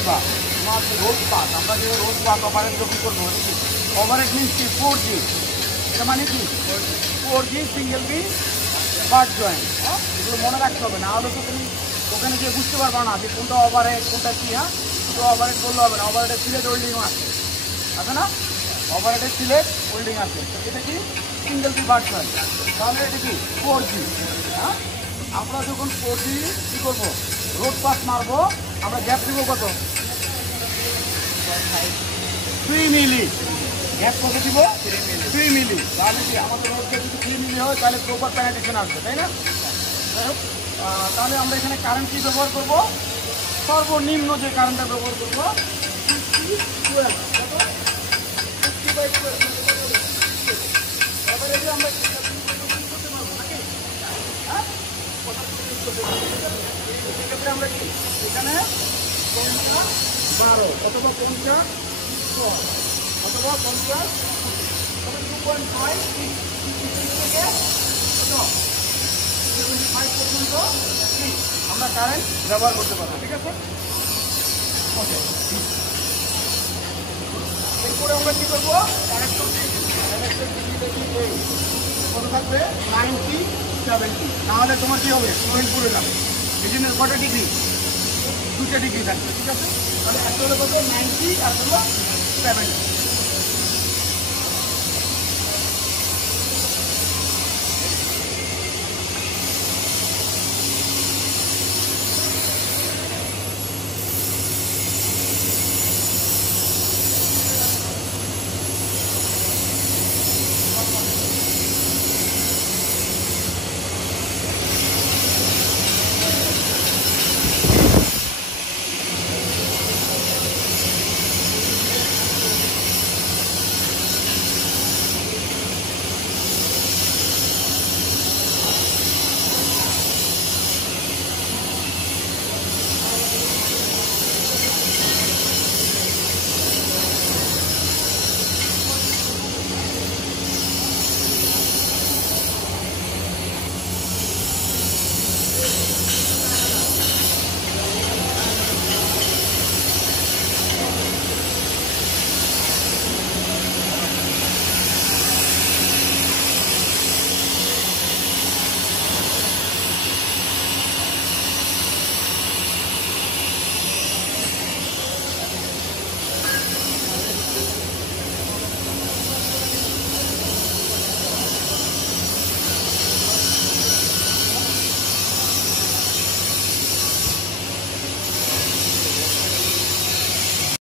দিবা, তোমার হচ্ছে রোড পাস। আমরা যে রোড পাস ওভারহেড যখন করবো, ওভারহেড মিনস কি 4G, এটা মানে কি 4G single B but joint. এগুলো মনে রাখতে হবে, না হলে তো তুমি ওখানে গিয়ে বুঝতে পারবা না যে কোনটা ওভারহেড কোনটা কি। হ্যাঁ, শুধু ওভারহেড করলে হবে না, ওভারহেডের সিলেট হোল্ডিংও আছে না, ওভারহেডের সিলেট হোল্ডিং আছে। এটা কি সিঙ্গেল বি বাট জয়েন্ট, তাহলে এটা কি 4G। হ্যাঁ, আমরা যখন 4G কী করবো, রোড পাস মারবো, আমরা গ্যাপ দিব কত, 3 মিলি। গ্যাপ কত দিব, 3 মিলি। তাহলে কি আমাদের মধ্যে যদি 3 মিলি হয় তাহলে প্রপার প্যানেটেশন আসবে, তাই না? যাই হোক, তাহলে আমরা এখানে কারেন্ট কি ব্যবহার করবো, সর্বনিম্ন যে কারেন্টটা ব্যবহার করবো 50/12। এবারে যে আমরা সেক্ষেত্রে আমরা কি এখানে 12 অথবা 50 অথবা 50 2.5 থেকে 75 পর্যন্ত আমরা কারেন্ট ব্যবহার করতে পারবো। ঠিক আছে, ওকে। এরপরে আমরা কী করবো, কত থাকবে 90/70, নাহলে তোমার কী হবে, পয়েন্ট পড়ে যাবে। এই জন্য কটা ডিগ্রি, 2টা ডিগ্রি থাকবে। ঠিক আছে, তাহলে একটা হলো কত 90 আর হলো 70।